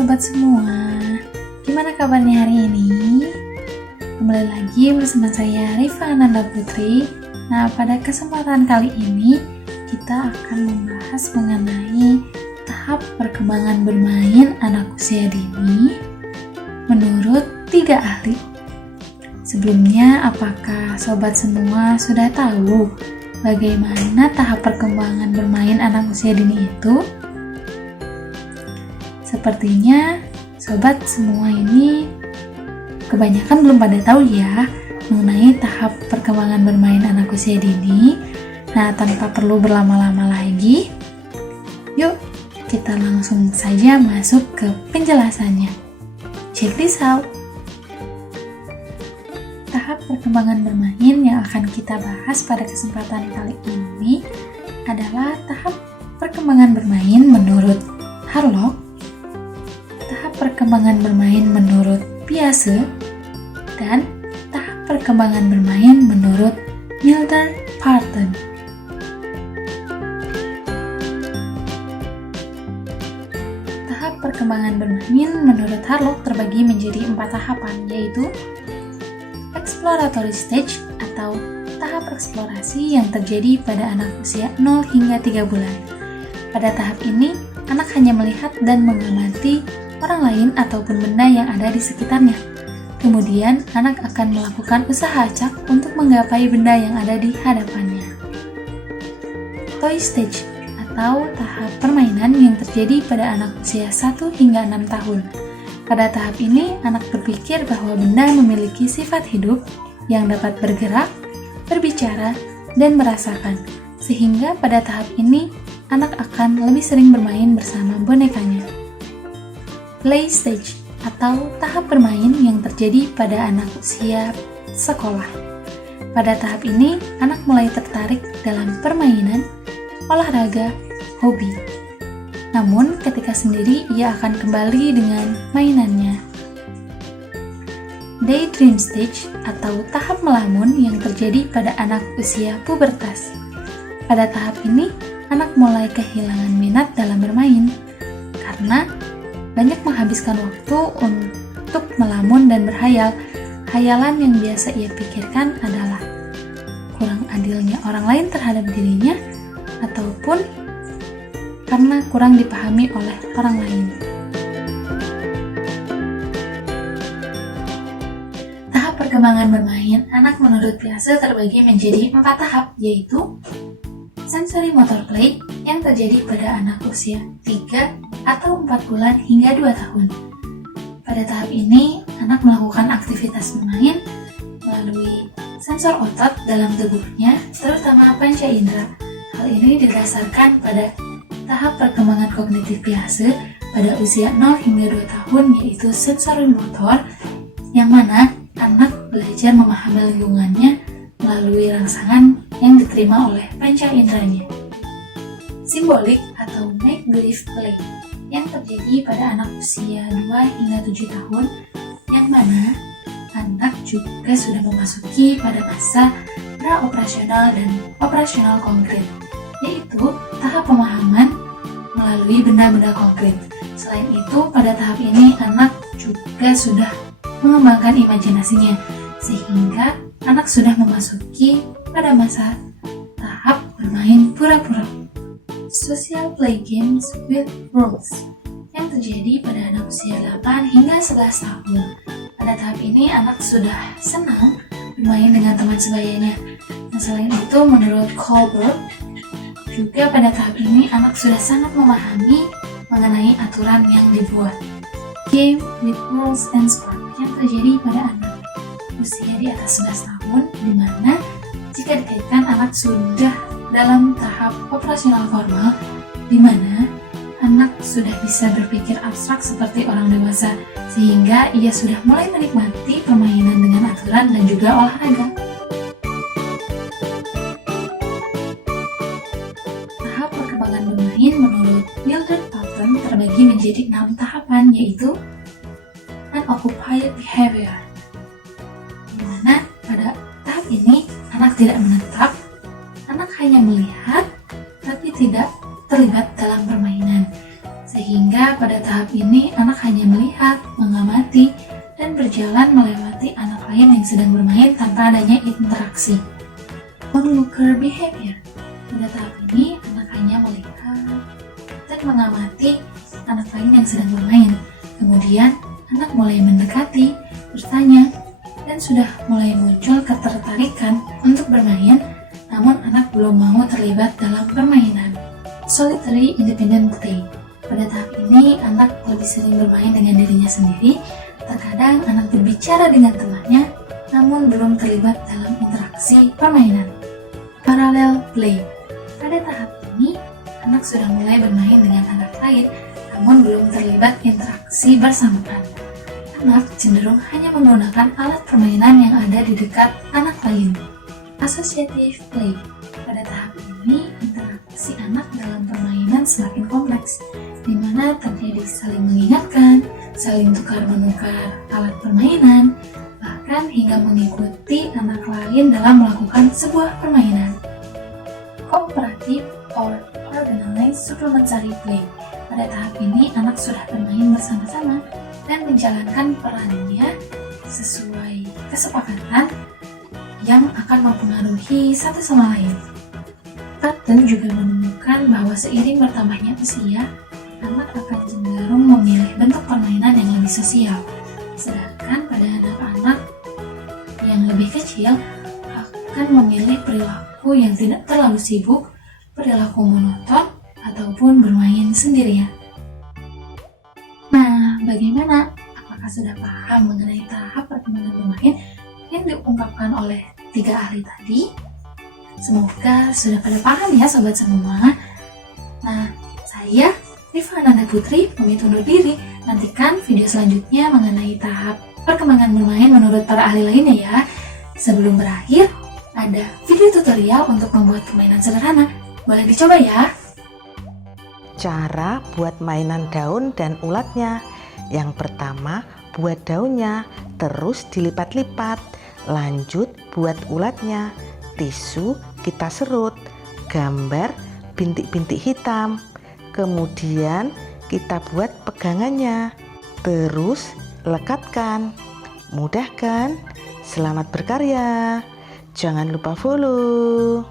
sobat semua, gimana kabarnya hari ini? Kembali lagi bersama saya Rifa Ananda Putri. Nah, pada kesempatan kali ini kita akan membahas mengenai tahap perkembangan bermain anak usia dini menurut 3 ahli. Sebelumnya, apakah sobat semua sudah tahu bagaimana tahap perkembangan bermain anak usia dini itu? Sepertinya sobat semua ini kebanyakan belum pada tahu ya mengenai tahap perkembangan bermain anak usia dini. Nah, tanpa perlu berlama-lama lagi, yuk kita langsung saja masuk ke penjelasannya. Check this out. Tahap perkembangan bermain yang akan kita bahas pada kesempatan kali ini adalah tahap perkembangan bermain menurut Harlock, tahap perkembangan bermain menurut Piaget, dan tahap perkembangan bermain menurut Milner-Parton. Tahap perkembangan bermain menurut Harlock terbagi menjadi 4 tahapan, yaitu exploratory stage atau tahap eksplorasi yang terjadi pada anak usia 0 hingga 3 bulan. Pada tahap ini, anak hanya melihat dan mengamati orang lain ataupun benda yang ada di sekitarnya. Kemudian, anak akan melakukan usaha acak untuk menggapai benda yang ada di hadapannya. Toy stage atau tahap permainan yang terjadi pada anak usia 1 hingga 6 tahun. Pada tahap ini, anak berpikir bahwa benda memiliki sifat hidup yang dapat bergerak, berbicara, dan merasakan. Sehingga pada tahap ini, anak akan lebih sering bermain bersama bonekanya. Play stage atau tahap bermain yang terjadi pada anak usia sekolah. Pada tahap ini, anak mulai tertarik dalam permainan, olahraga, hobi. Namun, ketika sendiri, ia akan kembali dengan mainannya. Daydream stage atau tahap melamun yang terjadi pada anak usia pubertas. Pada tahap ini, anak mulai kehilangan minat dalam bermain karena banyak menghabiskan waktu untuk melamun dan berhayal. Hayalan yang biasa ia pikirkan adalah kurang adilnya orang lain terhadap dirinya ataupun karena kurang dipahami oleh orang lain. Tahap perkembangan bermain anak menurut Piaget terbagi menjadi 4 tahap, yaitu sensory motor play yang terjadi pada anak usia 3 atau 4 bulan hingga 2 tahun. Pada tahap ini, anak melakukan aktivitas bermain melalui sensor otot dalam tubuhnya, terutama panca indera. Hal ini didasarkan pada tahap perkembangan kognitif Piaget pada usia 0 hingga 2 tahun, yaitu sensori motor, yang mana anak belajar memahami lingkungannya melalui rangsangan yang diterima oleh panca inderanya. Simbolik atau make-believe play yang terjadi pada anak usia 2 hingga 7 tahun, yang mana anak juga sudah memasuki pada masa pra-operasional dan operasional konkret, yaitu tahap pemahaman melalui benda-benda konkret. Selain itu, pada tahap ini anak juga sudah mengembangkan imajinasinya, sehingga anak sudah memasuki pada masa tahap bermain pura-pura. Social play games with rules yang terjadi pada anak usia 8 hingga 11 tahun. Pada tahap ini, anak sudah senang bermain dengan teman sebayanya. Nah, selain itu, menurut Kohlberg, juga pada tahap ini anak sudah sangat memahami mengenai aturan yang dibuat. Game with rules and spark yang terjadi pada anak usia di atas 11 tahun, di mana jika dikaitkan anak sudah dalam tahap operasional formal, di mana anak sudah bisa berpikir abstrak seperti orang dewasa, sehingga ia sudah mulai menikmati permainan dengan aturan dan juga olahraga. Tahap perkembangan bermain menurut Milner-Parton terbagi menjadi 6 tahapan, yaitu unoccupied behavior, di mana pada tahap ini anak tidak menetap, anak hanya melihat tapi tidak terlibat dalam permainan, sehingga pada tahap ini anak hanya melihat, mengamati, dan berjalan melewati anak lain yang sedang bermain tanpa adanya interaksi. Onlooker behavior. Pada tahap ini anak hanya melihat dan mengamati anak lain yang sedang bermain. Kemudian anak mulai mendekati, bertanya, dan sudah mulai muncul ketertarikan untuk bermain, namun anak belum mau terlibat dalam permainan. Solitary independent play. Pada tahap ini, anak lebih sering bermain dengan dirinya sendiri. Terkadang anak berbicara dengan temannya, namun belum terlibat dalam interaksi permainan. Parallel play. Pada tahap ini, anak sudah mulai bermain dengan anak lain, namun belum terlibat interaksi bersamaan. Anak cenderung hanya menggunakan alat permainan yang ada di dekat anak lain. Associative play. Pada tahap ini, interaksi anak dalam permainan semakin kompleks, di mana terjadi saling mengingatkan, saling tukar-menukar alat permainan, bahkan hingga mengikuti anak lain dalam melakukan sebuah permainan. Cooperative or organized supplementary play. Pada tahap ini, anak sudah bermain bersama-sama dan menjalankan perannya sesuai kesepakatan yang akan mempengaruhi satu sama lain. Patton juga menemukan bahwa seiring bertambahnya usia, anak akan cenderung memilih bentuk permainan yang lebih sosial. Sedangkan pada anak-anak yang lebih kecil akan memilih perilaku yang tidak terlalu sibuk, perilaku monoton, ataupun bermain sendirian. Nah, bagaimana? Apakah sudah paham mengenai tahap perkembangan bermain yang diungkapkan oleh 3 ahli tadi? Semoga sudah pada paham ya sobat semua. Nah, saya Rifa Ananda Putri pamit undur diri. Nantikan video selanjutnya mengenai tahap perkembangan bermain menurut para ahli lainnya ya. Sebelum berakhir, ada video tutorial untuk membuat permainan sederhana. Boleh dicoba ya. Cara buat mainan daun dan ulatnya. Yang pertama, buat daunnya, terus dilipat-lipat. Lanjut buat ulatnya. Tisu kita serut, gambar bintik-bintik hitam. Kemudian kita buat pegangannya. Terus lekatkan. Mudah kan? Selamat berkarya. Jangan lupa follow.